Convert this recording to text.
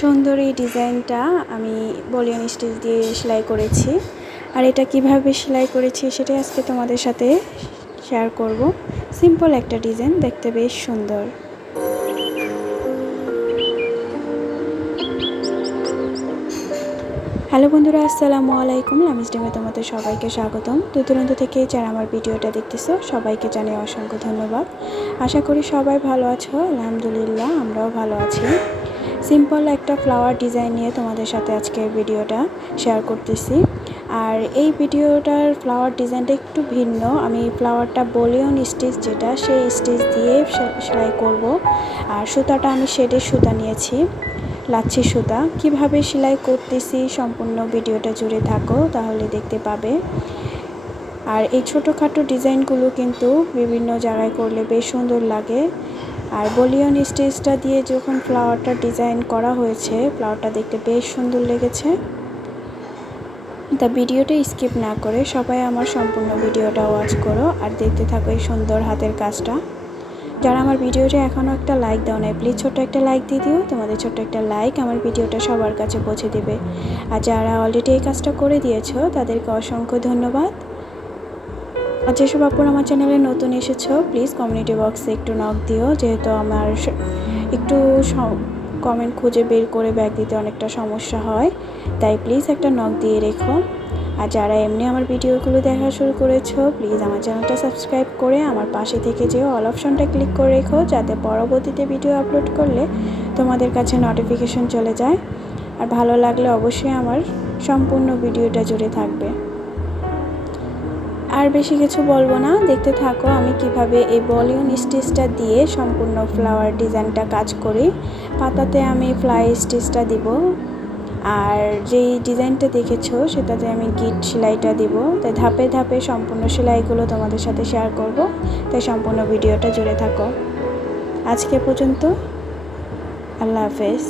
সুন্দর এই ডিজাইনটা আমি বলিয়ন স্টিচ দিয়ে সেলাই করেছি। আর এটা কিভাবে সেলাই করেছি সেটাই আজকে তোমাদের সাথে শেয়ার করব। সিম্পল একটা ডিজাইন, দেখতে বেশ সুন্দর। হ্যালো বন্ধুরা, আসসালামু আলাইকুম। লামিজ ডিমে তোমাদের সবাইকে স্বাগতম। দূর থেকে যারা আমার ভিডিওটা দেখতেছো সবাইকে জানিয়ে অসংখ্য ধন্যবাদ। আশা করি সবাই ভালো আছো। আলহামদুলিল্লাহ, আমরাও ভালো আছি। সিম্পল একটা ফ্লাওয়ার ডিজাইন নিয়ে তোমাদের সাথে আজকে ভিডিওটা শেয়ার করতেছি। আর এই ভিডিওটার ফ্লাওয়ার ডিজাইনটা একটু ভিন্ন। আমি ফ্লাওয়ারটা বলিয়ন স্টিচ যেটা, সেই স্টিচ দিয়ে সেলাই করব। আর সুতাটা আমি শেডের সুতা নিয়েছি, লাচ্ছি সুতা। কিভাবে সেলাই করতেছি সম্পূর্ণ ভিডিওটা জুড়ে থাকো, তাহলে দেখতে পাবে। আর এই ছোটোখাটো ডিজাইনগুলো কিন্তু বিভিন্ন জায়গায় করলে বেশ সুন্দর লাগে। আর বলিয়ন স্টিচটা দিয়ে যখন ফ্লাওয়ারটা ডিজাইন করা হয়েছে, ফ্লাওয়ারটা দেখতে বেশ সুন্দর লেগেছে। তা ভিডিওটা স্কিপ না করে সবাই আমার সম্পূর্ণ ভিডিওটা ওয়াচ করো আর দেখতে থাকো এই সুন্দর হাতের কাজটা। যারা আমার ভিডিওটা এখনও একটা লাইক দাও নাই, প্লিজ ছোট্ট একটা লাইক দিয়ে দিও। তোমাদের ছোট্ট একটা লাইক আমার ভিডিওটা সবার কাছে পৌঁছে দেবে। আর যারা অলরেডি এই কাজটা করে দিয়েছো তাদেরকে অসংখ্য ধন্যবাদ। আর যেসব আপুরা আমার চ্যানেলে নতুন এসেছো, প্লিজ কমিউনিটি বক্সে একটু নক দিও, যেহেতু আমার একটু কমেন্ট খুঁজে বের করে ব্যাগ দিতে অনেকটা সমস্যা হয়, তাই প্লিজ একটা নক দিয়ে রেখো। আর যারা এমনি আমার ভিডিওগুলো দেখা শুরু করেছো, প্লিজ আমার চ্যানেলটা সাবস্ক্রাইব করে আমার পাশে থেকে যেও অল অপশনটা ক্লিক করে রেখো, যাতে পরবর্তীতে ভিডিও আপলোড করলে তোমাদের কাছে নোটিফিকেশন চলে যায়। আর ভালো লাগলে অবশ্যই আমার সম্পূর্ণ ভিডিওটা জুড়ে থাকবে। আর বেশি কিছু বলবো না, দেখতে থাকো আমি কিভাবে এই বলিয়ন স্টিচটা দিয়ে সম্পূর্ণ ফ্লাওয়ার ডিজাইনটা কাজ করি। পাতাতে আমি ফ্লাই স্টিচটা দিব, আর যেই ডিজাইনটা দেখেছো সেটাতে আমি গিট সেলাইটা দিব। তাই ধাপে ধাপে সম্পূর্ণ সেলাইগুলো তোমাদের সাথে শেয়ার করব, তাই সম্পূর্ণ ভিডিওটা জুড়ে থাকো। আজকে পর্যন্ত, আল্লাহ হাফেজ।